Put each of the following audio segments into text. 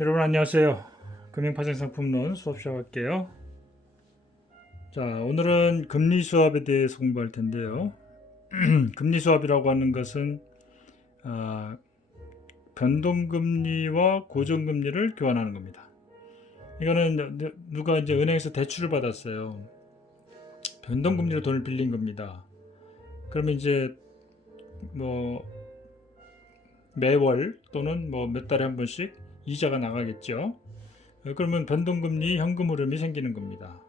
여러분 안녕하세요. 금융파생상품론 수업 시작할게요. 자, 오늘은 금리 수업에 대해서 공부할 텐데요. 금리 수업이라고 하는 것은 변동금리와 고정금리를 교환하는 겁니다. 이거는 누가 이제 은행에서 대출을 받았어요. 변동금리로 돈을 빌린 겁니다. 그러면 이제 뭐 매월 또는 뭐 몇 달에 한 번씩 이자가 나가겠죠. 그러면 변동금리 현금 흐름이 생기는 겁니다.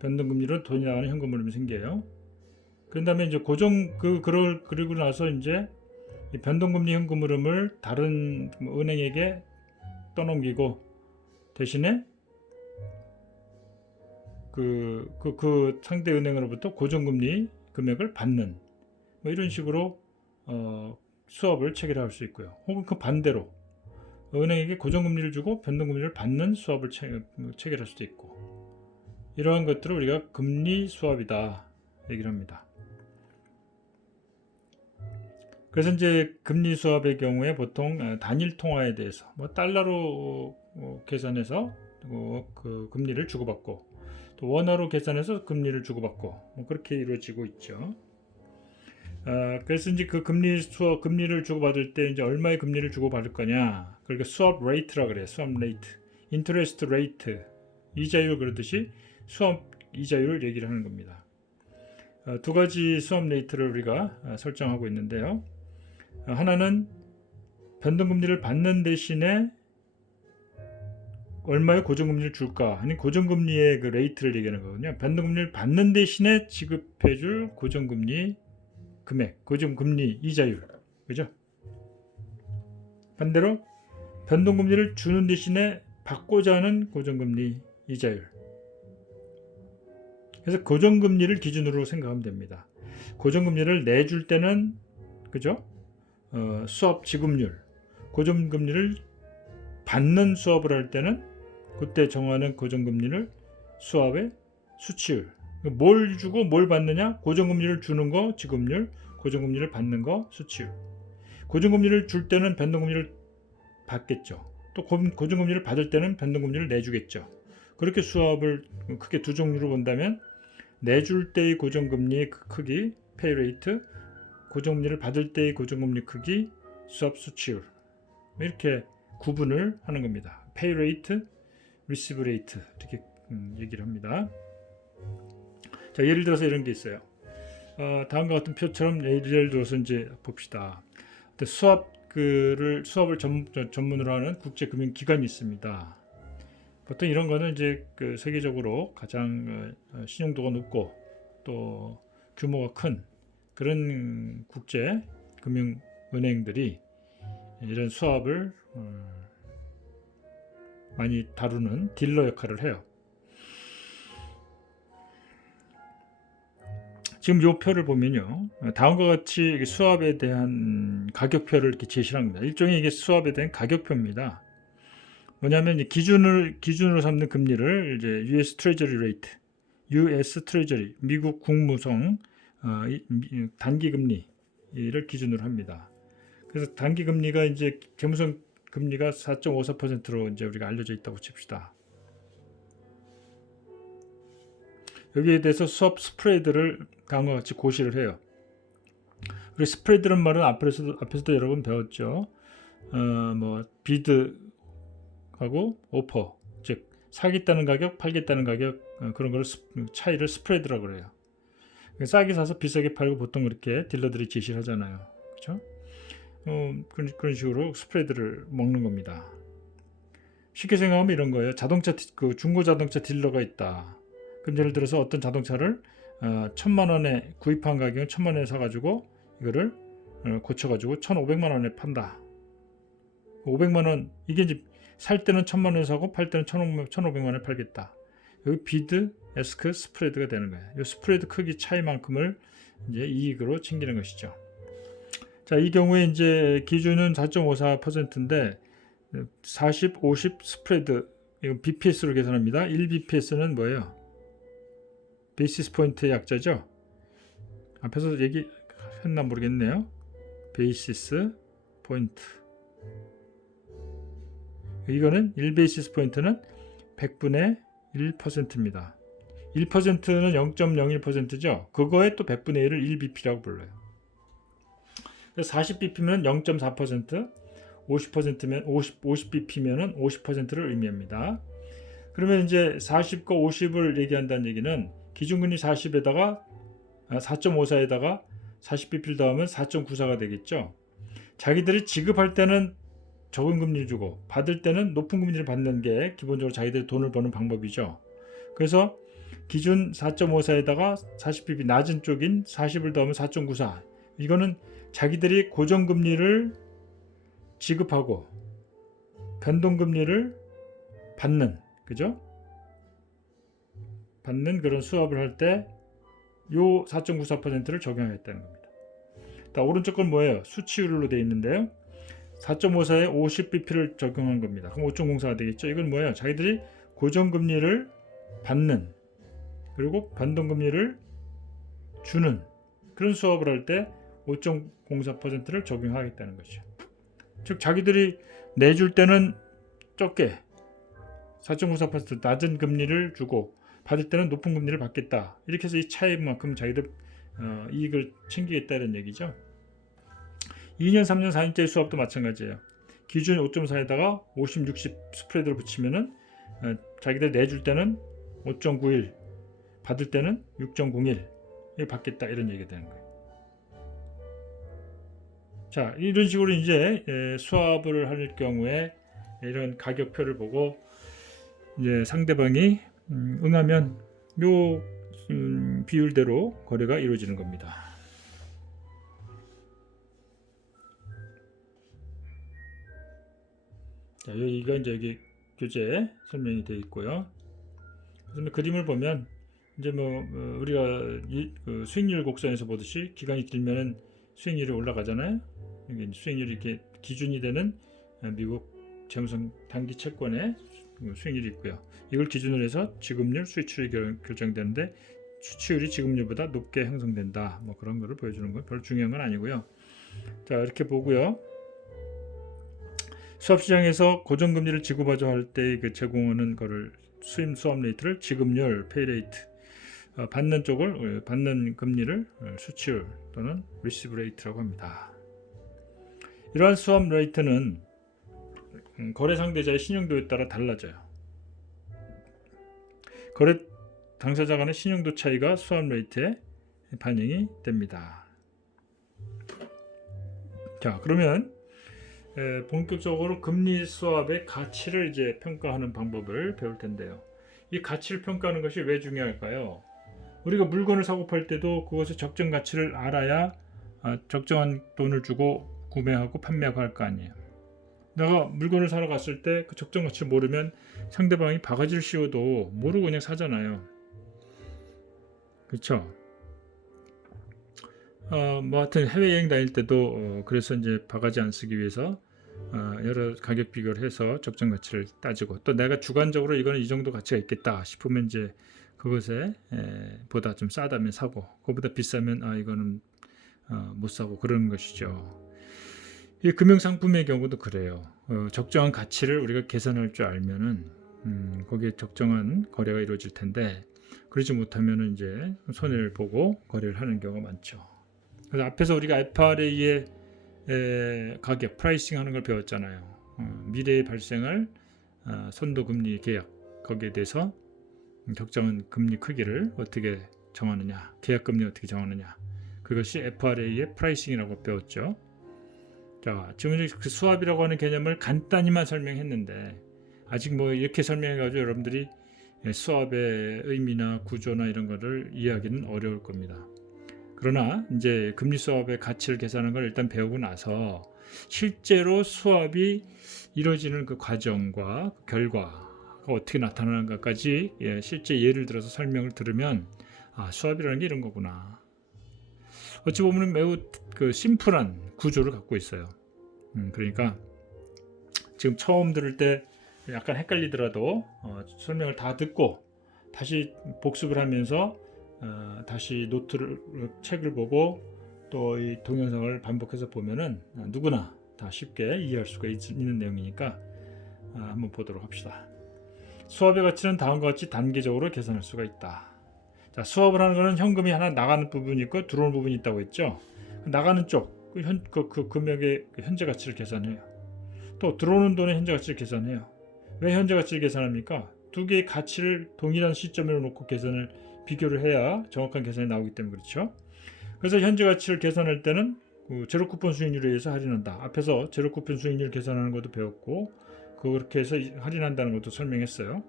변동금리로 돈이 나가는 현금 흐름이 생겨요. 그런 다음에 이제 그리고 나서 이제 이 변동금리 현금 흐름을 다른 은행에게 떠넘기고 대신에 그 상대 은행으로부터 고정금리 금액을 받는 뭐 이런 식으로 수업을 체결할 수 있고요. 혹은 그 반대로 은행에게 고정금리를 주고 변동금리를 받는 수업을 체결할 수도 있고, 이러한 것들을 우리가 금리 수업이다 얘기를 합니다. 그래서 이제 금리 수업의 경우에 보통 단일 통화에 대해서 뭐 달러로 계산해서 그 금리를 주고받고, 또 원화로 계산해서 금리를 주고받고, 뭐 그렇게 이루어지고 있죠. 그래서 이제 그 금리를 주고받을 때 이제 얼마의 금리를 주고받을 거냐, 그러니까 수업 레이트라 그래요. 수업 레이트, 인터레스트 레이트, 이자율 그러듯이 수업 이자율을 얘기를 하는 겁니다. 두 가지 수업 레이트를 우리가 설정하고 있는데요. 하나는 변동금리를 받는 대신에 얼마의 고정금리를 줄까, 아니 고정금리의 그 레이트를 얘기하는 거거든요. 변동금리를 받는 대신에 지급해줄 고정금리 금액, 고정금리 이자율, 그죠? 반대로 변동금리를 주는 대신에 받고자 하는 고정금리 이자율. 그래서 고정금리를 기준으로 생각하면 됩니다. 고정금리를 내줄 때는, 그죠? 수업 지급률, 고정금리를 받는 수업을 할 때는 그때 정하는 고정금리를 수업의 수치율. 뭘 주고 뭘 받느냐? 고정금리를 주는 거 지급률, 고정금리를 받는 거 수치율. 고정금리를 줄 때는 변동금리를 받겠죠. 또 고정금리를 받을 때는 변동금리를 내주겠죠. 그렇게 수업을 크게 두 종류로 본다면, 내줄 때의 고정금리의 크기, 페이 레이트, 고정금리를 받을 때의 고정금리 크기, 수업 수치율, 이렇게 구분을 하는 겁니다. 페이 레이트, 리시브 레이트, 이렇게 얘기를 합니다. 자, 예를 들어서 이런 게 있어요. 다음과 같은 표처럼 예를 들어서 이제 봅시다. 수업을 전문으로 하는 국제금융기관이 있습니다. 보통 이런 거는 이제 그 세계적으로 가장 신용도가 높고 또 규모가 큰 그런 국제 금융은행들이 이런 수업을 많이 다루는 딜러 역할을 해요. 지금 이 표를 보면요, 다음과 같이 수업에 대한 가격표를 이렇게 제시를 합니다. 일종의 이게 수업에 대한 가격표입니다. 뭐냐면 기준으로 삼는 금리를 이제 US 트레저리 레이트, US 트레저리, 미국 국무성 단기 금리를 기준으로 합니다. 그래서 단기 금리가 이제 재무성 금리가 4.54%로 이제 우리가 알려져 있다고 칩시다. 여기에 대해서 수업 스프레드를 다음과 같이 고시를 해요. 우리 스프레드란 말은 앞에서도 여러 번 배웠죠. 뭐 비드하고 오퍼, 즉 사겠다는 가격, 팔겠다는 가격, 그런 걸 차이를 스프레드라고 그래요. 싸게 사서 비싸게 팔고 보통 그렇게 딜러들이 제시를 하잖아요. 그렇죠? 그런 식으로 스프레드를 먹는 겁니다. 쉽게 생각하면 이런 거예요. 중고 자동차 딜러가 있다. 그럼 예를 들어서 어떤 자동차를 1,000만 원에 구입한 가격은 1,000만 원에 사가지고 이거를 고쳐가지고 1,500만 원에 판다. 500만 원, 이게 이제 살 때는 1,000만 원에 사고 팔 때는 1,500만 원에 팔겠다. 여기 비드, 에스크, 스프레드가 되는 거예요. 이 스프레드 크기 차이만큼을 이제 이익으로 챙기는 것이죠. 자, 이 경우에 이제 기준은 4.54%인데 40, 50 스프레드, 이건 BPS로 계산합니다. 1BPS는 뭐예요? 베이시스 포인트의 약자죠. 앞에서 얘기했나 모르겠네요. 베이시스 포인트. 이거는 1베이시스 포인트는 100분의 1%입니다. 1%는 0.01%죠. 그거에 또 100분의 1을 1bp라고 불러요. 40bp면 0.4%, 50%면 50bp면은 50%를 의미합니다. 그러면 이제 40과 50을 얘기한다는 얘기는 기준금리 40에다가 4.54에다가 40bp를 더하면 4.94가 되겠죠. 자기들이 지급할 때는 적은 금리를 주고 받을 때는 높은 금리를 받는 게 기본적으로 자기들이 돈을 버는 방법이죠. 그래서 기준 4.54에다가 40bp 낮은 쪽인 40을 더하면 4.94. 이거는 자기들이 고정금리를 지급하고 변동금리를 받는, 그죠? 받는 그런 수합을 할 때 요 4.94%를 적용하겠다는 겁니다. 오른쪽 건 뭐예요? 수치율로 되어 있는데요. 4.54에 50bp를 적용한 겁니다. 그럼 5.04가 되겠죠. 이건 뭐예요? 자기들이 고정금리를 받는 그리고 변동금리를 주는 그런 수업을 할 때 5.04%를 적용하겠다는 거죠. 즉 자기들이 내줄 때는 적게 4.94% 낮은 금리를 주고 받을 때는 높은 금리를 받겠다. 이렇게 해서 이 차이만큼 자기들 이익을 챙기겠다는 얘기죠. 2년, 3년, 4년짜리 수업도 마찬가지예요. 기준 5.4에다가 50, 60 스프레드를 붙이면은 자기들 내줄 때는 5.91, 받을 때는 6.01 받겠다 이런 얘기가 되는 거예요. 자, 이런 식으로 이제 수합을 할 경우에 이런 가격표를 보고 이제 상대방이 응하면 요 비율대로 거래가 이루어지는 겁니다. 자, 여기가 이제 여기 교재 설명이 되어 있고요. 그래서 그림을 보면 이제 우리가 그 수익률 곡선에서 보듯이 기간이 길면은 수익률이 올라가잖아요. 여기 수익률이 이렇게 기준이 되는 미국 재무상 단기 채권의 수익률이 있고요. 이걸 기준으로 해서 지급률, 수익률이 결정되는데 수치율이 지급률보다 높게 형성된다. 뭐 그런 거를 보여주는 건 별로 중요한 건 아니고요. 자, 이렇게 보고요. 수합시장에서 고정금리를 지급하자 할 때 그 제공하는 거를 수합 레이트를 지급률, 페이 레이트, 받는 금리를 수치율 또는 리시브 레이트라고 합니다. 이러한 수합 레이트는 거래 상대자의 신용도에 따라 달라져요. 거래 당사자 간의 신용도 차이가 수합 레이트에 반영이 됩니다. 자, 그러면 본격적으로 금리 수합의 가치를 이제 평가하는 방법을 배울 텐데요. 이 가치를 평가하는 것이 왜 중요할까요? 우리가 물건을 사고 팔 때도 그것의 적정 가치를 알아야 적정한 돈을 주고 구매하고 판매하고 할 거 아니에요. 내가 물건을 사러 갔을 때 그 적정 가치를 모르면 상대방이 바가지를 씌워도 모르고 그냥 사잖아요. 그렇죠? 뭐 하여튼 해외여행 다닐 때도 그래서 이제 바가지 안 쓰기 위해서 여러 가격 비교를 해서 적정 가치를 따지고 또 내가 주관적으로 이거는 이 정도 가치가 있겠다 싶으면 이제 그것에 보다 좀 싸다면 사고 그거보다 비싸면 이거는 못 사고 그러는 것이죠. 이 금융상품의 경우도 그래요. 적정한 가치를 우리가 계산할 줄 알면은 거기에 적정한 거래가 이루어질 텐데 그러지 못하면은 이제 손해를 보고 거래를 하는 경우가 많죠. 그래서 앞에서 우리가 FRA의 가격, 프라이싱 하는 걸 배웠잖아요. 미래에 발생할 선도금리 계약 거기에 대해서 적정한 금리 크기를 어떻게 정하느냐, 계약금리 어떻게 정하느냐 그것이 FRA의 프라이싱이라고 배웠죠. 자, 지금 그 수합이라고 하는 개념을 간단히만 설명했는데 아직 뭐 이렇게 설명해가지고 여러분들이 수합의 의미나 구조나 이런 거를 이해하기는 어려울 겁니다. 그러나 이제 금리 수합의 가치를 계산하는 걸 일단 배우고 나서 실제로 수합이 이루어지는 그 과정과 그 결과가 어떻게 나타나는가까지 실제 예를 들어서 설명을 들으면 수합이라는 게 이런 거구나. 어찌 보면 매우 그 심플한 구조를 갖고 있어요. 그러니까 지금 처음 들을 때 약간 헷갈리더라도 설명을 다 듣고 다시 복습을 하면서 다시 노트를 책을 보고 또 이 동영상을 반복해서 보면은 누구나 다 쉽게 이해할 수가 있는 내용이니까 한번 보도록 합시다. 수압의 가치는 다음과 같이 단계적으로 계산할 수가 있다. 자, 수압을 하는 것은 현금이 하나 나가는 부분이 있고 들어오는 부분이 있다고 했죠. 나가는 쪽, 그 금액의 현재 가치를 계산해요. 또 들어오는 돈의 현재 가치를 계산해요. 왜 현재 가치를 계산합니까? 두 개의 가치를 동일한 시점으로 놓고 계산을 비교를 해야 정확한 계산이 나오기 때문에 그렇죠. 그래서 현재 가치를 계산할 때는 제로 쿠폰 수익률에 의해서 할인한다. 앞에서 제로 쿠폰 수익률 계산하는 것도 배웠고 그렇게 해서 할인한다는 것도 설명했어요.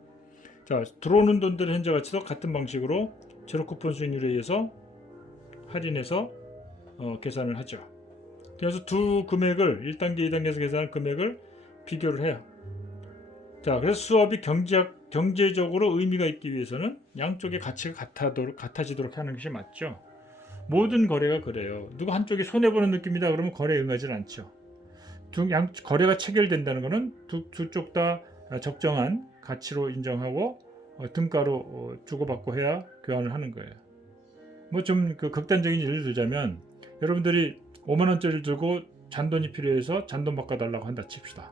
자, 들어오는 돈들의 현재 가치도 같은 방식으로 제로 쿠폰 수익률에 의해서 할인해서 계산을 하죠. 그래서 두 금액을 1단계, 2단계에서 계산한 금액을 비교를 해요. 자, 그래서 수압이 경제적으로 의미가 있기 위해서는 양쪽의 가치가 같아지도록 하는 것이 맞죠. 모든 거래가 그래요. 누가 한쪽이 손해보는 느낌이다 그러면 거래에 응하지는 않죠. 거래가 체결된다는 것은 두 쪽 다 적정한 가치로 인정하고 등가로 주고받고 해야 교환을 하는 거예요. 뭐 좀 그 극단적인 예를 들자면 여러분들이 5만 원짜리를 들고 잔돈이 필요해서 잔돈 바꿔달라고 한다 칩시다.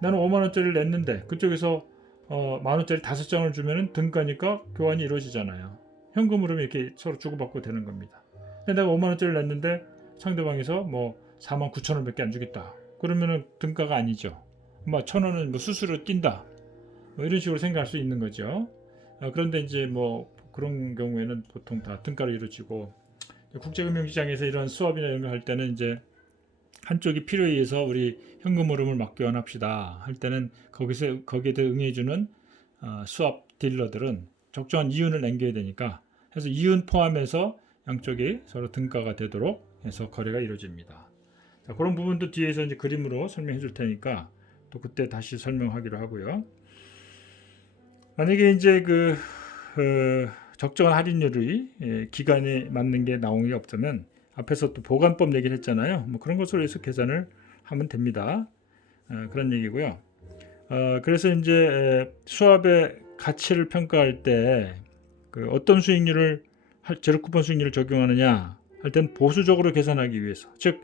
나는 5만 원짜리를 냈는데 그쪽에서 만 원짜리 5장을 주면은 등가니까 교환이 이루어지잖아요. 현금으로 이렇게 서로 주고받고 되는 겁니다. 근데 내가 5만 원짜리를 냈는데 상대방에서 뭐 4만 9천 원밖에 안 주겠다. 그러면은 등가가 아니죠. 뭐 1,000원은 뭐 수수료 뛴다. 뭐 이런 식으로 생각할 수 있는 거죠. 그런데 이제 뭐 그런 경우에는 보통 다 등가로 이루어지고 국제금융시장에서 이런 수업이나 이런 걸 할 때는 이제 한쪽이 필요에 의해서 우리 현금 흐름을 막 교환합시다 할 때는 거기에 대해 응해주는 수업 딜러들은 적정한 이윤을 남겨야 되니까 그래서 이윤 포함해서 양쪽이 서로 등가가 되도록 해서 거래가 이루어집니다. 자, 그런 부분도 뒤에서 이제 그림으로 설명해 줄 테니까 또 그때 다시 설명하기로 하고요. 만약에 이제 적정한 할인율이 기간에 맞는 게 나온 게 없다면 앞에서 또 보관법 얘기를 했잖아요. 뭐 그런 것으로 해서 계산을 하면 됩니다. 그런 얘기고요. 그래서 이제 수압의 가치를 평가할 때 어떤 수익률을 제로 쿠폰 수익률을 적용하느냐 할 때는 보수적으로 계산하기 위해서, 즉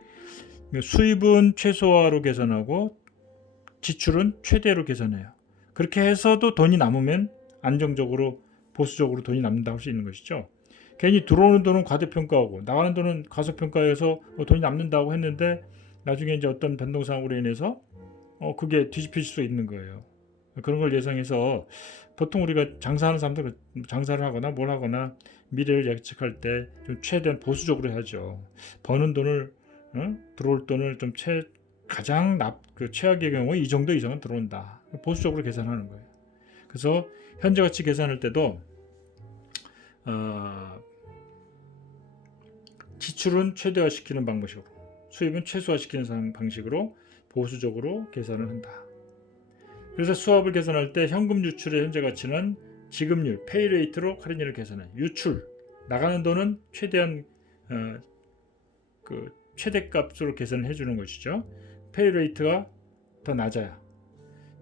수입은 최소화로 계산하고 지출은 최대로 계산해요. 그렇게 해서도 돈이 남으면 안정적으로 보수적으로 돈이 남는다고 할 수 있는 것이죠. 괜히 들어오는 돈은 과대평가하고 나가는 돈은 과소평가해서 돈이 남는다고 했는데 나중에 이제 어떤 변동사항으로 인해서 그게 뒤집힐 수 있는 거예요. 그런 걸 예상해서 보통 우리가 장사하는 사람들 장사를 하거나 뭘 하거나 미래를 예측할 때 좀 최대한 보수적으로 해야죠. 버는 돈을 들어올 돈을 좀 가장 최악의 경우에 이 정도 이상은 들어온다. 보수적으로 계산하는 거예요. 그래서 현재 가치 계산할 때도 지출은 최대화시키는 방식으로 수입은 최소화시키는 방식으로 보수적으로 계산을 한다. 그래서 수압을 계산할 때 현금 유출의 현재 가치는 지급률, 페이레이트로 할인율을 계산해. 유출, 나가는 돈은 최대한 최대값으로 계산을 해주는 것이죠. 페이레이트가 더 낮아야.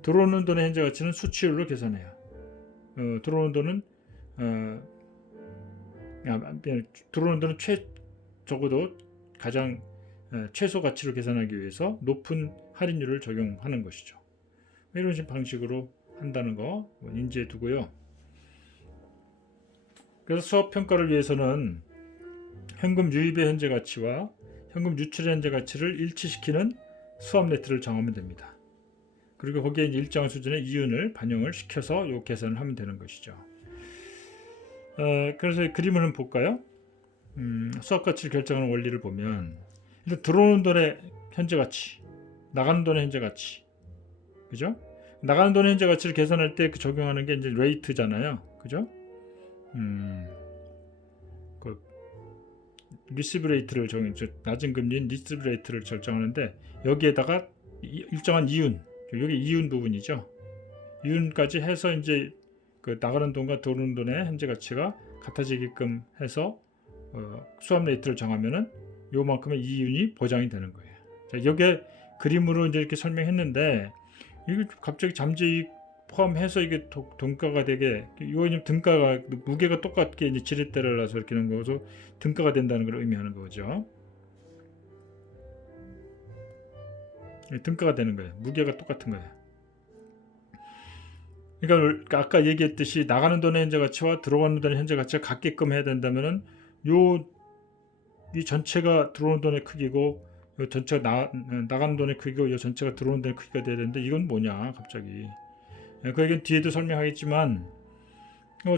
들어오는 돈의 현재 가치는 수치율로 계산해요. 들어오는 돈은 적어도 가장 최소 가치로 계산하기 위해서 높은 할인율을 적용하는 것이죠. 이런 방식으로 한다는 거 인지해 두고요. 그래서 수업 평가를 위해서는 현금 유입의 현재 가치와 현금 유출의 현재 가치를 일치시키는 수압 네트를 정하면 됩니다. 그리고 거기에 일정한 수준의 이윤을 반영을 시켜서 이 계산을 하면 되는 것이죠. 그래서 그림을 한번 볼까요? 수압 가치를 결정하는 원리를 보면 일단 들어오는 돈의 현재 가치, 나가는 돈의 현재 가치, 그죠? 나가는 돈의 현재 가치를 계산할 때 적용하는 게 이제 레이트잖아요, 그죠? 리시브 레이트를 낮은 금리인 리시브 레이트를 결정하는데 여기에다가 일정한 이윤, 여기 이윤 부분이죠. 이윤까지 해서 이제 나가는 돈과 들어오는 돈의 현재 가치가 같아지게끔 해서 수압 레이트를 정하면은 요만큼의 이윤이 보장이 되는 거예요. 자, 여기에 그림으로 이제 이렇게 설명했는데 이게 갑자기 잠재이익 포함해서 이게 등가가 되게 이거 등가가 무게가 똑같게 이제 지렛대라서 이렇게 하는 거죠. 등가가 된다는 걸 의미하는 거죠. 등가가 되는 거예요. 무게가 똑같은 거예요. 그러니까 아까 얘기했듯이 나가는 돈의 현재 가치와 들어가는 돈의 현재 가치가 같게끔 해야 된다면은 이 전체가 들어오는 돈의 크기고 이 전체가 나가는 돈의 크기고 이 전체가 들어오는 돈의 크기가 돼야 되는데 이건 뭐냐 갑자기. 그 얘기는 뒤에도 설명하겠지만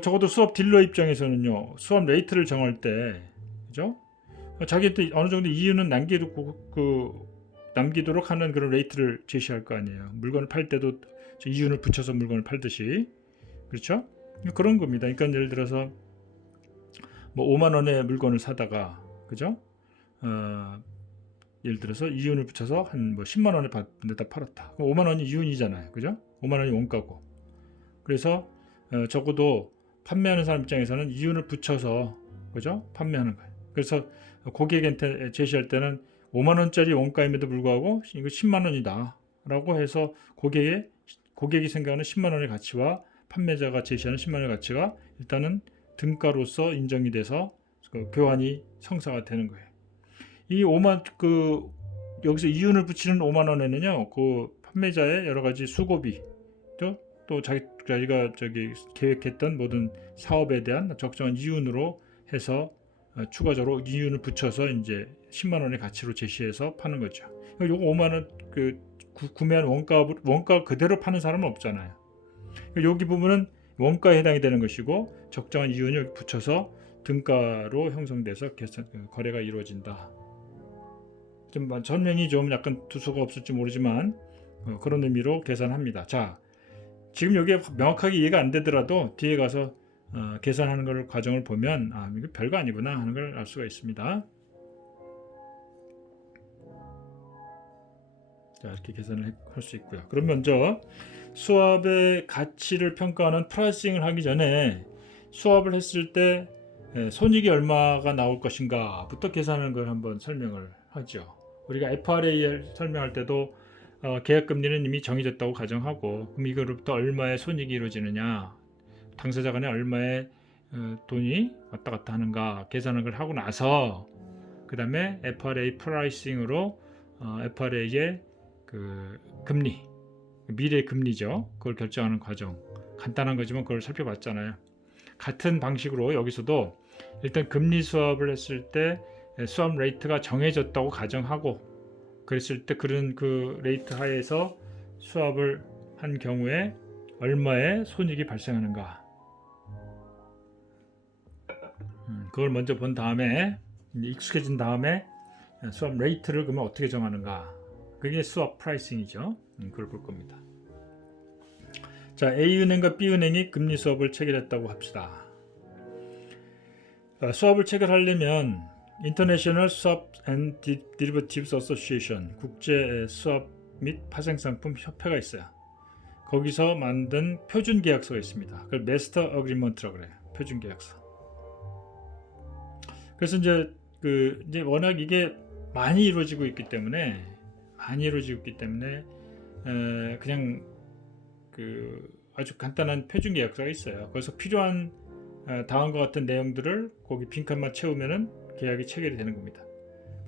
적어도 수업 딜러 입장에서는요. 수업 레이트를 정할 때 그죠? 자기한테 어느 정도 이유는 남기도록 하는 그런 레이트를 제시할 거 아니에요. 물건을 팔 때도 이윤을 붙여서 물건을 팔듯이 그렇죠? 그런 겁니다. 그러니까 예를 들어서 뭐 5만 원의 물건을 사다가 그죠? 예를 들어서 이윤을 붙여서 한 뭐 10만 원에 내다 팔았다. 5만 원이 이윤이잖아요. 그죠? 5만 원이 원가고. 그래서 적어도 판매하는 사람 입장에서는 이윤을 붙여서 그죠? 판매하는 거예요. 그래서 고객한테 제시할 때는 5만 원짜리 원가임에도 불구하고 이거 10만 원이다라고 해서 고객이 생각하는 10만 원의 가치와 판매자가 제시하는 10만 원의 가치가 일단은 등가로서 인정이 돼서 교환이 성사가 되는 거예요. 이 5만 여기서 이윤을 붙이는 5만 원에는요, 그 판매자의 여러 가지 수고비 또 자기가 계획했던 모든 사업에 대한 적정한 이윤으로 해서 추가적으로 이윤을 붙여서 이제 10만 원의 가치로 제시해서 파는 거죠. 요거 5만 원 구매한 원가 그대로 파는 사람은 없잖아요. 여기 부분은 원가에 해당이 되는 것이고 적정한 이윤을 붙여서 등가로 형성돼서 거래가 이루어진다. 좀 설명이 좀 약간 두서가 없을지 모르지만 그런 의미로 계산합니다. 자, 지금 여기에 명확하게 이해가 안 되더라도 뒤에 가서 계산하는 걸 과정을 보면 이거 별거 아니구나 하는 걸 알 수가 있습니다. 자, 이렇게 계산을 할 수 있고요. 그럼 먼저 수압의 가치를 평가하는 프라이싱을 하기 전에 수압을 했을 때 손익이 얼마가 나올 것인가부터 계산하는 걸 한번 설명을 하죠. 우리가 FRA를 설명할 때도 계약금리는 이미 정해졌다고 가정하고 그럼 이거로부터 얼마의 손익이 이루어지느냐 당사자 간에 얼마의 돈이 왔다 갔다 하는가 계산을 하고 나서 그 다음에 FRA 프라이싱으로 FRA의 그 금리 미래 금리죠. 그걸 결정하는 과정 간단한 거지만 그걸 살펴봤잖아요. 같은 방식으로 여기서도 일단 금리 수합을 했을 때 수합 레이트가 정해졌다고 가정하고 그랬을 때 그런 그 레이트 하에서 수합을 한 경우에 얼마의 손익이 발생하는가 그걸 먼저 본 다음에 익숙해진 다음에 수합 레이트를 그러면 어떻게 정하는가 그게 수합 프라이싱이죠. 그걸 볼 겁니다. 자, A은행과 B은행이 금리 수합을 체결했다고 합시다. 수합을 체결하려면 International Swap and Derivatives Association 국제 수합 및 파생상품 협회가 있어요. 거기서 만든 표준 계약서가 있습니다. 그걸 Master Agreement라고 그래요. 표준 계약서. 그래서 이제 워낙 이게 많이 이루어지고 있기 때문에 그냥 아주 간단한 표준 계약서가 있어요. 그래서 필요한 다음과 같은 내용들을 거기 빈칸만 채우면은 계약이 체결이 되는 겁니다.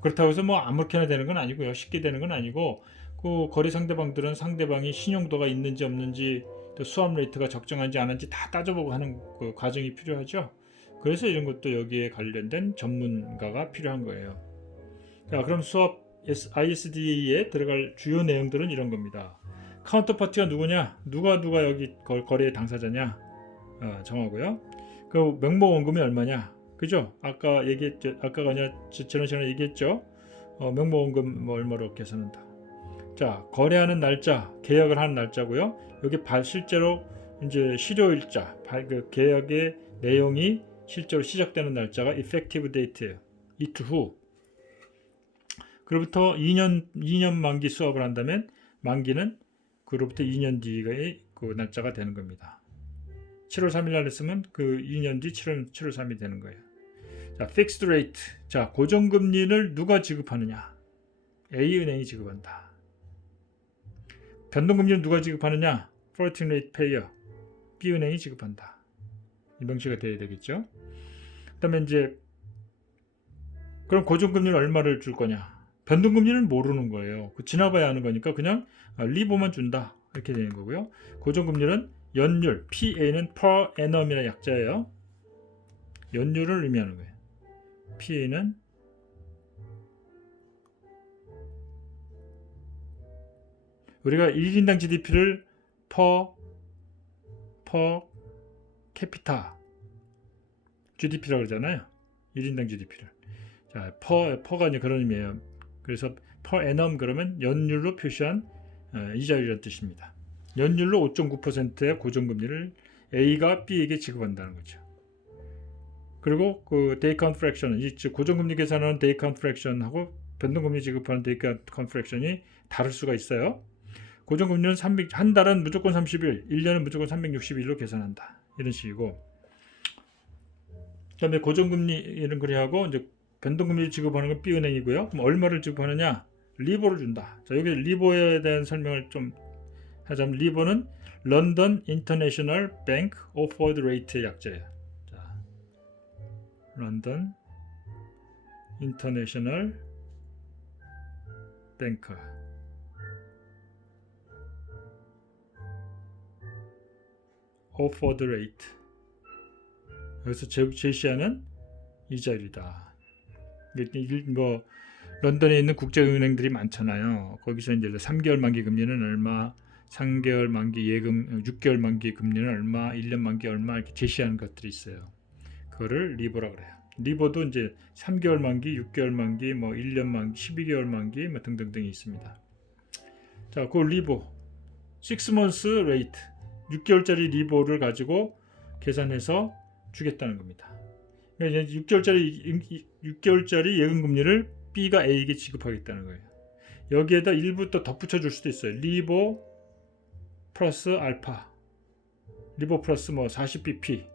그렇다고 해서 뭐 아무렇게나 되는 건 아니고요. 쉽게 되는 건 아니고 그 거래 상대방들은 상대방이 신용도가 있는지 없는지 또 수합 레이트가 적정한지 안한지 다 따져보고 하는 그 과정이 필요하죠. 그래서 이런 것도 여기에 관련된 전문가가 필요한 거예요. 자, 그럼 수합 ISDA에 들어갈 주요 내용들은 이런 겁니다. 카운터파티가 누구냐? 누가 여기 거래의 당사자냐? 정하고요. 그 명목 원금이 얼마냐? 그죠? 아까 얘기했죠. 아까가 아니라 지난 시간에 얘기했죠. 명목 원금 뭐 얼마로 계산한다. 자, 거래하는 날짜, 계약을 하는 날짜고요. 여기 실제로 이제 실효일자, 그 계약의 내용이 실제로 시작되는 날짜가 effective date예요. 이틀 후. 그로부터 2년 만기 수합을 한다면 만기는 그로부터 2년 뒤의 그 날짜가 되는 겁니다. 7월 3일 날 했으면 그 2년 뒤 7월 3일이 되는 거예요. 자, fixed rate. 자, 고정금리를 누가 지급하느냐? A은행이 지급한다. 변동금리를 누가 지급하느냐? floating rate payer. B은행이 지급한다. 이 명시가 돼야 되겠죠. 그다음에 이제 그럼 고정금리는 얼마를 줄 거냐? 변동금리는 모르는 거예요. 지나봐야 하는 거니까 그냥 리보만 준다. 이렇게 되는 거고요. 고정금리는 연율, PA는 per annum이라는 약자예요. 연율을 의미하는 거예요. PA는 우리가 1인당 GDP를 per capita GDP라고 그러잖아요. 1인당 GDP를. 자, per가 이제 그런 의미예요. 그래서 per annum 그러면 연율로 표시한 이자율이라는 뜻입니다. 연율로 5.9%의 고정금리를 A가 B에게 지급한다는 거죠. 그리고 그 day count fraction은 즉 고정금리 계산하는 day count fraction하고 변동금리 지급하는 day count fraction이 다를 수가 있어요. 고정금리는 한 달은 무조건 30일, 1년은 무조건 360일로 계산한다. 이런 식이고, 그다음에 고정금리는 그래하고 이제 변동금리 지급하는 건 B은행이고요. 그럼 얼마를 지급하느냐? 리보를 준다. 자, 여기 리보에 대한 설명을 좀 하자면 리보는 런던 인터내셔널 뱅크 오퍼드 레이트의 약자예요. 자, 런던 인터내셔널 뱅크 오퍼드 레이트. 여기서 제시하는 이자율이다. 뭐 런던에 있는 국제은행들이 많잖아요. 거기서 이제 3개월 만기 금리는 얼마, 3개월 만기 예금, 6개월 만기 금리는 얼마, 1년 만기 얼마 이렇게 제시하는 것들이 있어요. 그거를 리보라고 그래요. 리보도 이제 3개월 만기, 6개월 만기, 뭐 1년 만기, 12개월 만기 뭐 등등등이 있습니다. 자, 그 리보 6months rate 6개월짜리 리보를 가지고 계산해서 주겠다는 겁니다. 그러니까 이제 6개월짜리 예금 금리를 B가 A에게 지급하겠다는 거예요. 여기에다 일부 또 덧붙여 줄 수도 있어요. 리보 플러스 알파, 리보 플러스 뭐 40bp를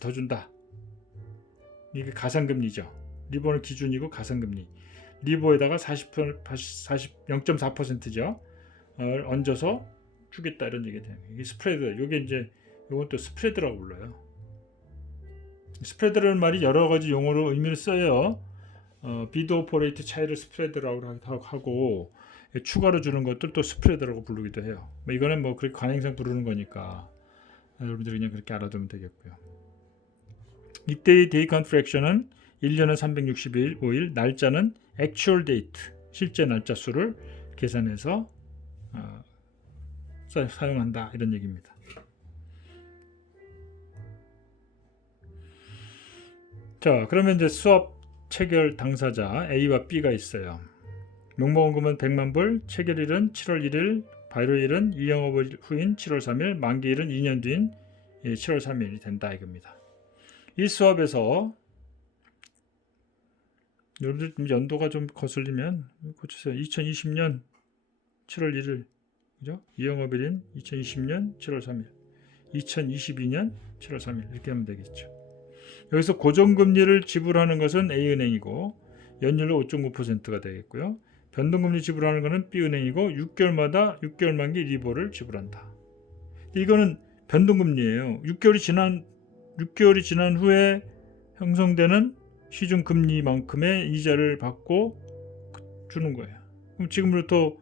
더 준다. 이게 가상금리죠. 리보는 기준이고 가상금리. 리보에다가 0.4%죠. 얹어서 주겠다 이런 얘기가 돼요. 이게 스프레드. 이게 이제 이건 또 스프레드라고 불러요. 스프레드라는 말이 여러 가지 용어로 의미를 써요. 비드 오퍼 레이트 차이를 스프레드라고 하고 추가로 주는 것들 또 스프레드라고 부르기도 해요. 이거는 뭐 그렇게 관행상 부르는 거니까 여러분들이 그냥 그렇게 알아두면 되겠고요. 이때의 데이 카운트 프랙션은 1년은 365일, 날짜는 액츄얼 데이트, 실제 날짜 수를 계산해서 사용한다 이런 얘기입니다. 자, 그러면 이제 수업 체결 당사자 A와 B가 있어요. 명목원금은 100만 불, 체결일은 7월 1일, 발효일은 2영업 후인 7월 3일, 만기일은 2년 뒤인 7월 3일이 된다 이겁니다. 이 수업에서 여러분들 연도가 좀 거슬리면 고치세요. 2020년 7월 1일, 그죠? 2영업일인 2020년 7월 3일, 2022년 7월 3일 이렇게 하면 되겠죠. 여기서 고정금리를 지불하는 것은 A은행이고 연율로 5.9%가 되겠고요. 변동금리 지불하는 것은 B은행이고 6개월마다 6개월 만기 리보를 지불한다. 이거는 변동금리예요. 6개월이 지난 후에 형성되는 시중금리만큼의 이자를 받고 주는 거예요. 그럼 지금부터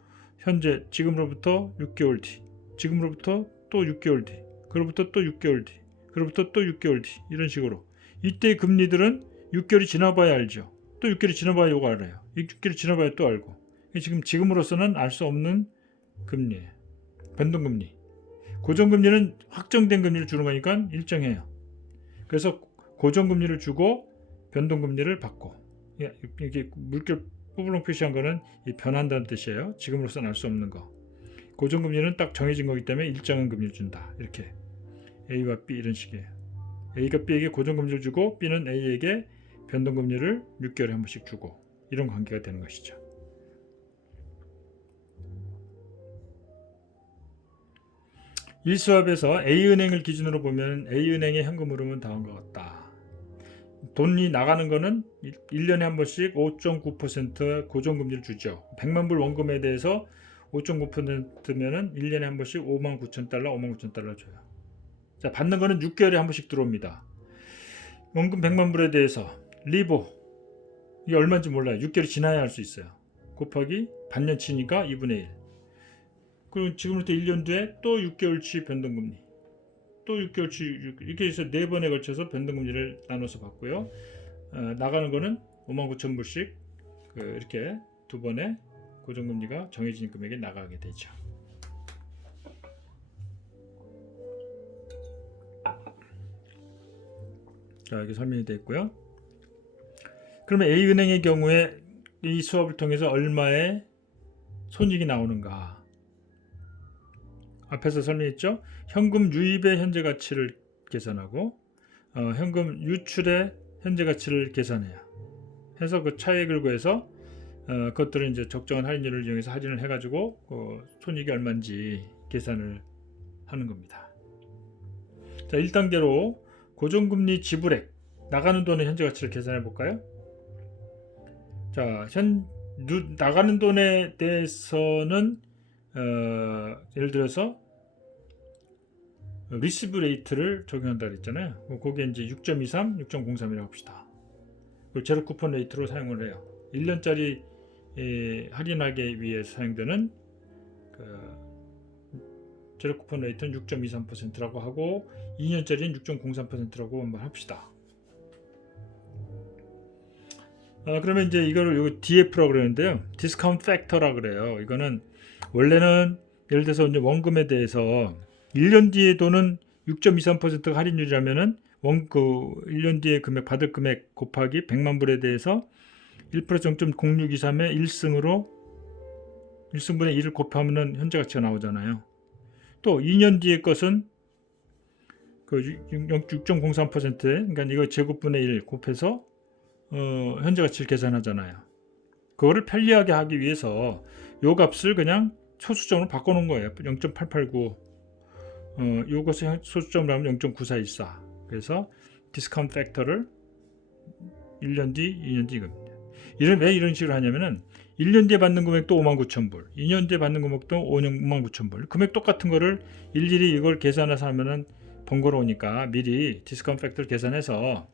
6개월 뒤, 지금으로부터 또 6개월 뒤, 그로부터 또 6개월 뒤, 그로부터 또 6개월 뒤 이런 식으로 이때 금리들은 6개월이 지나봐야 알죠. 또 6개월이 지나봐야 이거 알아요. 6개월이 지나봐야 또 알고. 지금으로서는 알 수 없는 금리예요. 변동금리. 고정금리는 확정된 금리를 주는 거니까 일정해요. 그래서 고정금리를 주고 변동금리를 받고 이게 물결 뽀블롱 표시한 거는 변한다는 뜻이에요. 지금으로서는 알 수 없는 거. 고정금리는 딱 정해진 거기 때문에 일정한 금리를 준다. 이렇게 A와 B 이런 식이에요. A가 B에게 고정금리를 주고 B는 A에게 변동금리를 6개월에 한 번씩 주고 이런 관계가 되는 것이죠. 이 수업에서 A은행을 기준으로 보면 A은행의 현금 흐름은 다음과 같다. 돈이 나가는 거는 1년에 한 번씩 5.9% 고정금리를 주죠. 100만 불 원금에 대해서 5.9%면은 1년에 한 번씩 59,000달러 줘요. 자, 받는 거는 6개월에 한 번씩 들어옵니다. 원금 100만 불에 대해서 리보 이게 얼마인지 몰라요. 6개월이 지나야 할 수 있어요. 곱하기 반년치니까 2분의 1. 그리고 지금부터 1년 뒤에 또 6개월치 변동금리. 또 6개월치 이렇게 해서 4번에 걸쳐서 변동금리를 나눠서 받고요. 나가는 거는 59,000불씩 이렇게 2번에 고정금리가 정해진 금액에 나가게 되죠. 자, 이렇게 설명이 되어 있고요. 그러면 A은행의 경우에 이 수업을 통해서 얼마의 손익이 나오는가? 앞에서 설명했죠. 현금 유입의 현재 가치를 계산하고 현금 유출의 현재 가치를 계산해요. 해서 그 차액을 구해서 그것들을 이제 적정한 할인율을 이용해서 할인을 해가지고 손익이 얼마인지 계산을 하는 겁니다. 자, 1단계로 고정금리 지불액 나가는 돈의 현재 가치를 계산해 볼까요? 자, 나가는 돈에 대해서는 예를 들어서 리시브 레이트를 적용한다 그랬잖아요. 거기에 이제 6.23, 6.03이라고 합시다. 그걸 제로 쿠폰 레이트로 사용을 해요. 1년짜리 할인하기 위해 사용되는 제로 쿠폰 레이트는 6.23%라고 하고 2년짜리는 6.03%라고 한번 합시다. 그러면 이제 이거를 DF라고 그러는데요. 디스카운트 팩터라고 그래요. 이거는 원래는 예를 들어서 이제 원금에 대해서 1년 뒤에 돈은 6.23% 할인율이라면은 1년 뒤에 받을 금액 곱하기 100만 불에 대해서 1% 0.0623의 1승분의 1을 곱하면은 현재 가치가 나오잖아요. 또 2년 뒤의 것은 6.03%에 그러니까 이거 제곱분의 1 곱해서 현재 가치를 계산하잖아요. 그거를 편리하게 하기 위해서 요 값을 그냥 소수점으로 바꿔놓은 거예요. 0.889 요것을 소수점으로 하면 0.9414 그래서 디스카운트 팩터를 1년 뒤, 2년 뒤 이겁니다. 왜 이런 식으로 하냐면은 1년 뒤에 받는 금액도 59,000불 2년 뒤에 받는 금액도 59,000불 금액 똑같은 거를 일일이 이걸 계산해서 하면은 번거로우니까 미리 디스카운트 팩터를 계산해서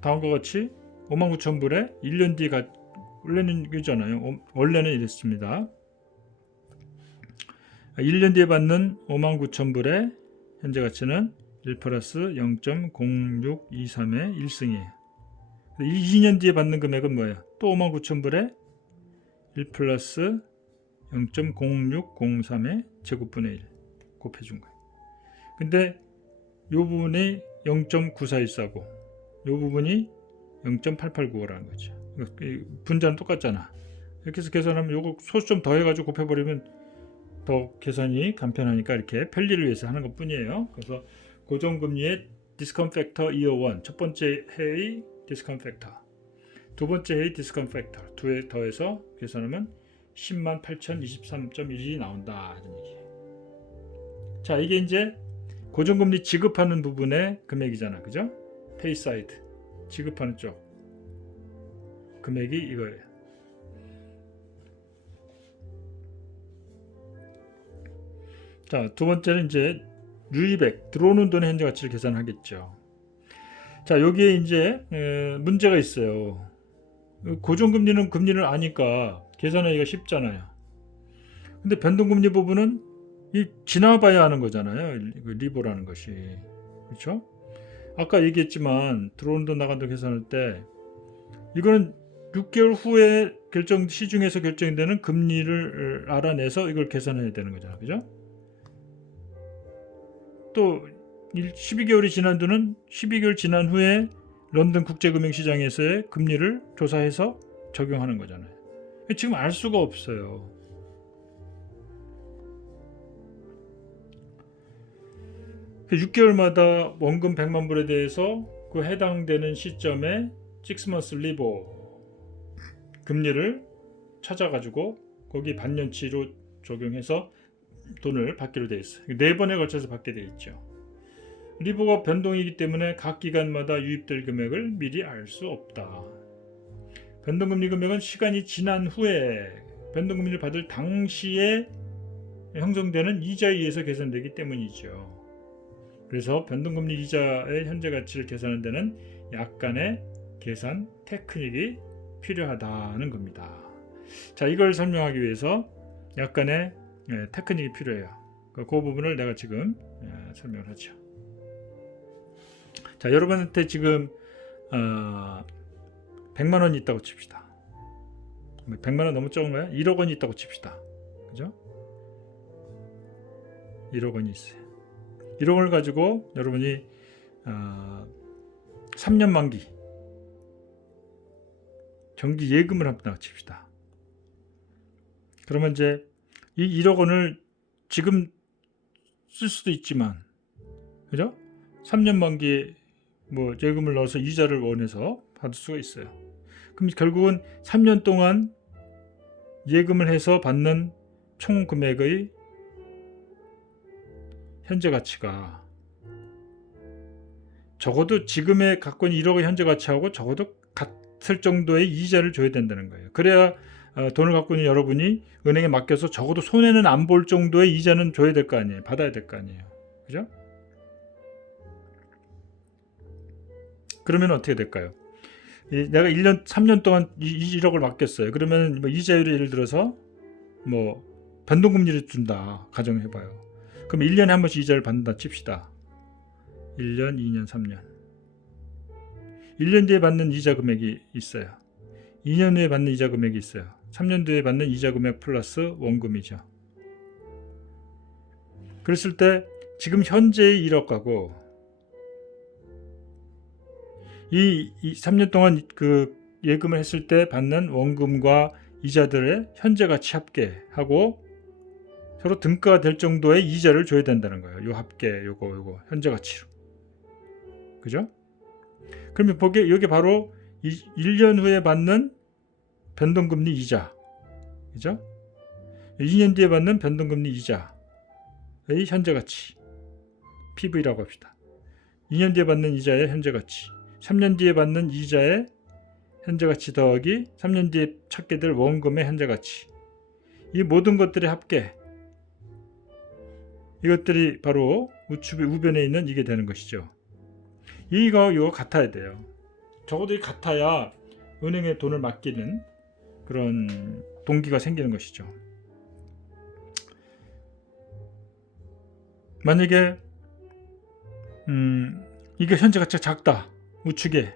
다음과 같이 59,000불에 1년 뒤가 원래는 이잖아요. 원래는 이랬습니다. 1년 뒤에 받는 59,000불의 현재 가치는 1 플러스 0.0623의 1승이에요. 2년 뒤에 받는 금액은 뭐예요? 또 59,000불에 1 플러스 0.0603의 제곱분의 1 곱해준 거예요. 근데 이 부분이 0.9414고 이 부분이 0.889라는 거죠. 분자는 똑같잖아. 이렇게 해서 계산하면 요거 소수점 더해가지고 곱해버리면 더 계산이 간편하니까 이렇게 편리를 위해서 하는 것 뿐이에요. 그래서 고정금리의 디스카운트 팩터 201 첫 번째 해의 디스카운트 팩터 두 번째 해의 디스카운트 팩터 두에 더해서 계산하면 108,023.1이 나온다 이런 얘기예요. 자, 이게 이제 고정금리 지급하는 부분의 금액이잖아, 그죠? 페이 사이드 지급하는 쪽 금액이 이거예요. 자, 두 번째는 이제 유입액 들어오는 돈의 현재 가치를 계산하겠죠. 자, 여기에 이제 문제가 있어요. 고정금리는 금리를 아니까 계산하기가 쉽잖아요. 근데 변동금리 부분은 지나봐야 하는 거잖아요. 리보라는 것이. 그렇죠? 아까 얘기했지만 들어오는 돈 나간 돈 계산할 때 이거는 6개월 후에 시중에서 결정되는 금리를 알아내서 이걸 계산해야 되는 거잖아요. 그죠? 또 12개월이 지난 돈은 12개월 지난 후에 런던 국제금융시장에서의 금리를 조사해서 적용하는 거잖아요. 지금 알 수가 없어요. 그 6개월마다 원금 100만 불에 대해서 그 해당되는 시점에 6months 리보 금리를 찾아가지고 거기 반년치로 적용해서 돈을 받기로 되어 있어요. 4번에 걸쳐서 받게 되어 있죠. 리보가 변동이기 때문에 각 기간마다 유입될 금액을 미리 알 수 없다. 변동금리 금액은 시간이 지난 후에 변동금리를 받을 당시에 형성되는 이자에 의해서 계산되기 때문이죠. 그래서 변동금리 이자의 현재 가치를 계산하는 데는 약간의 계산 테크닉이 필요하다는 겁니다. 자, 이걸 설명하기 위해서 약간의 테크닉이 필요해요. 그 부분을 내가 지금 설명을 하죠. 자, 여러분한테 지금 100만 원이 있다고 칩시다. 100만 원 너무 적은 거야? 1억 원이 있다고 칩시다. 그죠? 1억 원이 있어요. 1억 원을 가지고 여러분이 3년 만기 정기 예금을 한다고 칩시다. 그러면 이제 이 1억 원을 지금 쓸 수도 있지만, 그죠? 3년 만기에 뭐 예금을 넣어서 이자를 원해서 받을 수가 있어요. 그럼 결국은 3년 동안 예금을 해서 받는 총 금액의 현재 가치가 적어도 지금의 갖고 있는 1억의 현재 가치하고 적어도 같을 정도의 이자를 줘야 된다는 거예요. 그래야 돈을 갖고 있는 여러분이 은행에 맡겨서 적어도 손해는 안 볼 정도의 이자는 줘야 될 거 아니에요. 받아야 될 거 아니에요. 그죠? 그러면 어떻게 될까요? 내가 3년 동안 1억을 맡겼어요. 그러면 뭐 이자율이 예를 들어서 뭐 변동금리를 준다 가정해봐요. 그럼 1년에 한 번씩 이자를 받는다 칩시다. 1년, 2년, 3년. 1년 뒤에 받는 이자 금액이 있어요. 2년 후에 받는 이자 금액이 있어요. 3년 뒤에 받는 이자 금액 플러스 원금이죠. 그랬을 때 지금 현재의 1억하고 이 3년 동안 그 예금을 했을 때 받는 원금과 이자들의 현재 가치 합계하고 서로 등가가 될 정도의 이자를 줘야 된다는 거예요. 요 합계, 요거 현재 가치로. 그죠? 그러면 여기 바로 1년 후에 받는 변동금리 이자, 그죠? 2년 뒤에 받는 변동금리 이자의 현재 가치, PV라고 합시다. 2년 뒤에 받는 이자의 현재 가치, 3년 뒤에 받는 이자의 현재 가치 더하기 3년 뒤에 찾게 될 원금의 현재 가치. 이 모든 것들의 합계, 이것들이 바로 우변에 있는 이게 되는 것이죠. 이거 같아야 돼요. 적어도 같아야 은행에 돈을 맡기는 그런 동기가 생기는 것이죠. 만약에 이게 현재 가치가 작다, 우측에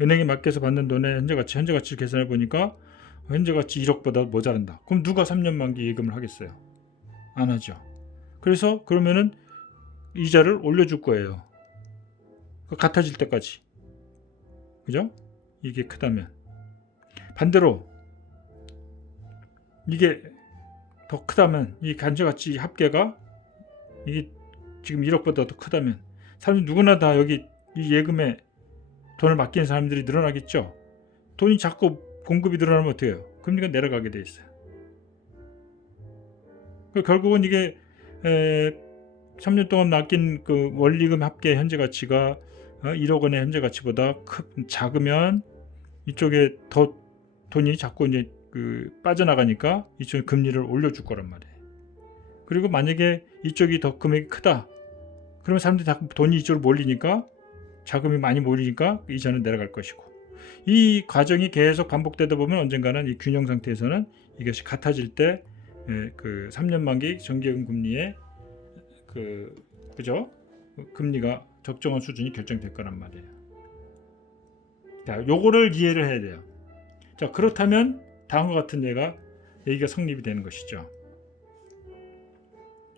은행에 맡겨서 받는 돈의 현재 가치를 계산해 보니까 현재 가치 1억보다 모자란다. 그럼 누가 3년 만기 예금을 하겠어요? 안 하죠. 그래서 그러면은 이자를 올려줄 거예요. 같아질 때까지. 그죠? 이게 크다면. 반대로 이게 더 크다면, 이 현재가치 합계가 이게 지금 1억보다 더 크다면 사람들 누구나 다 여기 이 예금에 돈을 맡기는 사람들이 늘어나겠죠. 돈이 자꾸 공급이 늘어나면 어떻게 해요? 금리가 내려가게 돼 있어요. 결국은 이게 3년 동안 맡긴 그 원리금 합계 현재 가치가 1억 원의 현재 가치보다 작으면 이쪽에 더 돈이 자꾸 이제 빠져나가니까 이쪽에 금리를 올려줄 거란 말이에요. 그리고 만약에 이쪽이 더 금액이 크다, 그러면 사람들이 다 돈이 이쪽으로 몰리니까, 자금이 많이 몰리니까 이자는 내려갈 것이고, 이 과정이 계속 반복되다 보면 언젠가는 이 균형 상태에서는 이것이 같아질 때 그 3년 만기 정기예금 금리의 그죠? 금리가 적정한 수준이 결정될 거란 말이에요. 자, 요거를 이해를 해야 돼요. 자, 그렇다면 다음과 같은 얘기가 성립이 되는 것이죠.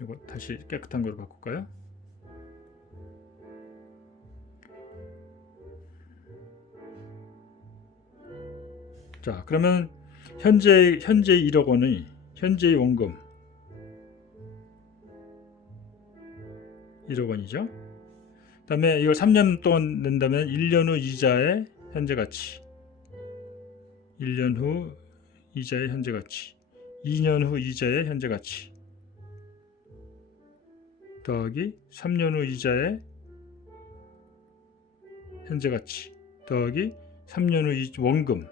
이거 다시 깨끗한 거로 바꿀까요? 자, 그러면 현재 1억 원의 현재의 원금 1억 원이죠. 그다음에 이걸 3년 동안 낸다면 1년 후 이자의 현재 가치, 1년 후 이자의 현재 가치, 2년 후 이자의 현재 가치 더하기 3년 후 이자의 현재 가치 더하기 3년 후 원금,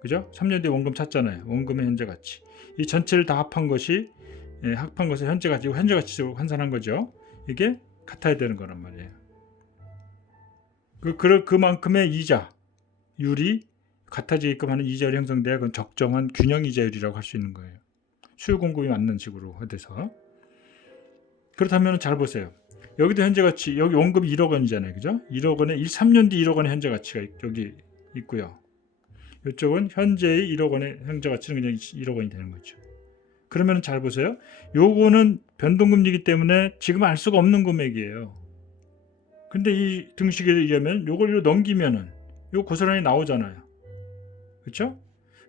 그죠? 3년 뒤에 원금 찾잖아요. 원금의 현재 가치. 이 전체를 다 합한 것이 합한 것의 현재 가치, 현재 가치로 환산한 거죠. 이게 같아야 되는 거란 말이에요. 그만큼의 이자율이 같아지게끔 하는 이자율이 형성돼야 그건 적정한 균형 이자율이라고 할 수 있는 거예요. 수요 공급이 맞는 식으로 돼서. 그렇다면 잘 보세요. 여기도 현재 가치, 여기 원금이 1억 원이잖아요. 그죠? 1억 원에 3년 뒤 1억 원의 현재 가치가 여기 있고요. 이쪽은 현재의 1억 원의 현재 가치는 그냥 1억 원이 되는 거죠. 그러면 잘 보세요. 요거는 변동금리이기 때문에 지금 알 수가 없는 금액이에요. 근데 이 등식에 의하면 요걸 넘기면은 요 고스란히 나오잖아요. 그렇죠?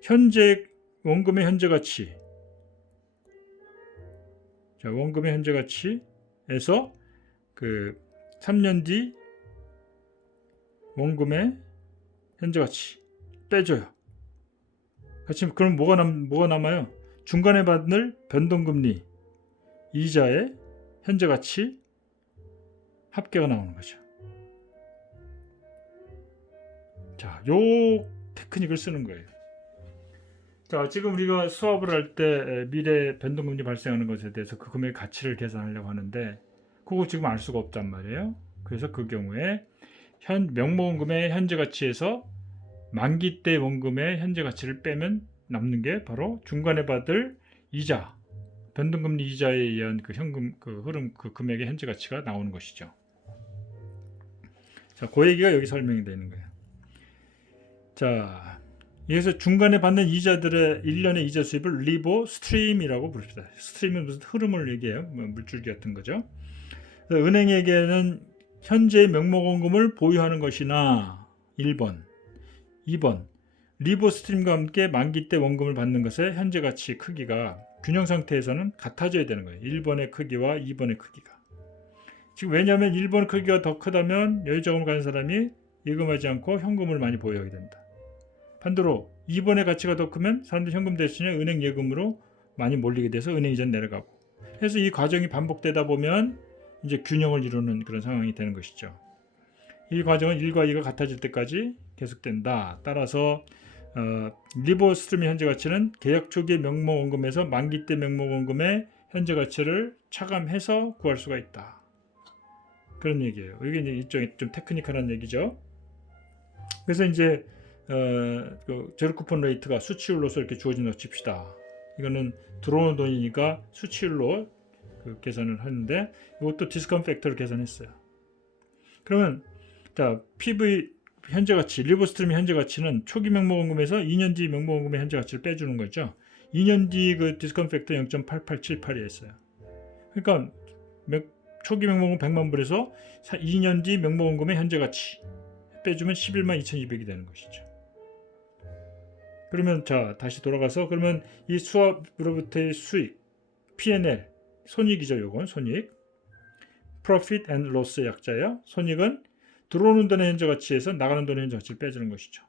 현재 원금의 현재 가치. 자, 원금의 현재 가치에서 그 3년 뒤 원금의 현재 가치 빼줘요. 그럼 뭐가 남아요? 중간에 받을 변동금리 이자의 현재 가치 합계가 나오는 거죠. 자, 요 테크닉을 쓰는 거예요. 자, 지금 우리가 수업을 할 때 미래 변동금리 발생하는 것에 대해서 그 금액의 가치를 계산하려고 하는데 그거 지금 알 수가 없단 말이에요. 그래서 그 경우에 명목원금의 현재 가치에서 만기 때 원금의 현재 가치를 빼면 남는 게 바로 중간에 받을 이자, 변동금리 이자에 의한 그 현금 그 흐름 그 금액의 현재 가치가 나오는 것이죠. 자, 그 얘기가 여기 설명이 되는 거예요. 자, 여기서 중간에 받는 이자들의 1년의 이자 수입을 리보 스트림이라고 부릅니다. 스트림은 무슨 흐름을 얘기해요. 물줄기 같은 거죠. 은행에게는 현재 명목원금을 보유하는 것이나 1번, 2번 리보 스트림과 함께 만기 때 원금을 받는 것의 현재 가치 크기가 균형 상태에서는 같아져야 되는 거예요. 1번의 크기와 2번의 크기가. 지금 왜냐하면 1번 크기가 더 크다면 여유자금을 가진 사람이 예금하지 않고 현금을 많이 보유하게 된다. 반대로 2번의 가치가 더 크면 사람들이 현금 대신에 은행 예금으로 많이 몰리게 돼서 은행 이자는 내려가고 그래서 이 과정이 반복되다 보면 이제 균형을 이루는 그런 상황이 되는 것이죠. 이 과정은 1과 2가 같아질 때까지 계속된다. 따라서 리보 스트림의 현재 가치는 계약 초기의 명목원금에서 만기 때 명목원금의 현재 가치를 차감해서 구할 수가 있다. 그런 얘기예요. 이게 이제 일종의 좀 테크니컬한 얘기죠. 그래서 이제 그 제로 쿠폰 레이트가 수치율로서 이렇게 주어진다고 칩시다. 이거는 들어오는 돈이니까 수치율로 그 계산을 하는데 이것도 디스카운트 팩터를 계산했어요. 그러면 자 PV 현재 가치, 리버 스트림의 현재 가치는 초기 명목원금에서 2년 뒤 명목원금의 현재 가치를 빼주는 거죠. 2년 뒤 그 디스카운트 팩터 0.8878이었어요. 그러니까 초기 명목원금 100만 불에서 2년 뒤 명목원금의 현재 가치 빼주면 11만 2,200이 되는 것이죠. 그러면 자 다시 돌아가서 그러면 이 수업으로부터의 수익 P&L 손익이죠. 요건 손익 Profit and Loss의 약자예요. 손익은 들어오는 돈의 현재 가치에서 나가는 돈의 현재 가치를 빼주는 것이죠.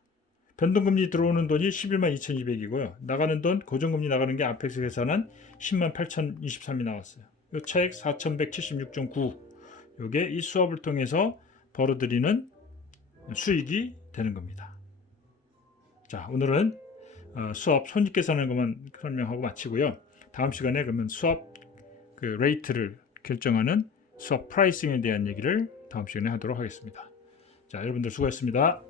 변동금리 들어오는 돈이 11만 2,200이고요. 나가는 돈 고정금리 나가는 게 앞에서 계산한 10만 8,023이 나왔어요. 이 차액 4,176.9 요게 이 수업을 통해서 벌어들이는 수익이 되는 겁니다. 자 오늘은 수업 손익 계산하는 것만 설명하고 마치고요. 다음 시간에 그러면 수업 그 레이트를 결정하는 수업 프라이싱에 대한 얘기를 다음 시간에 하도록 하겠습니다. 자, 여러분들 수고했습니다.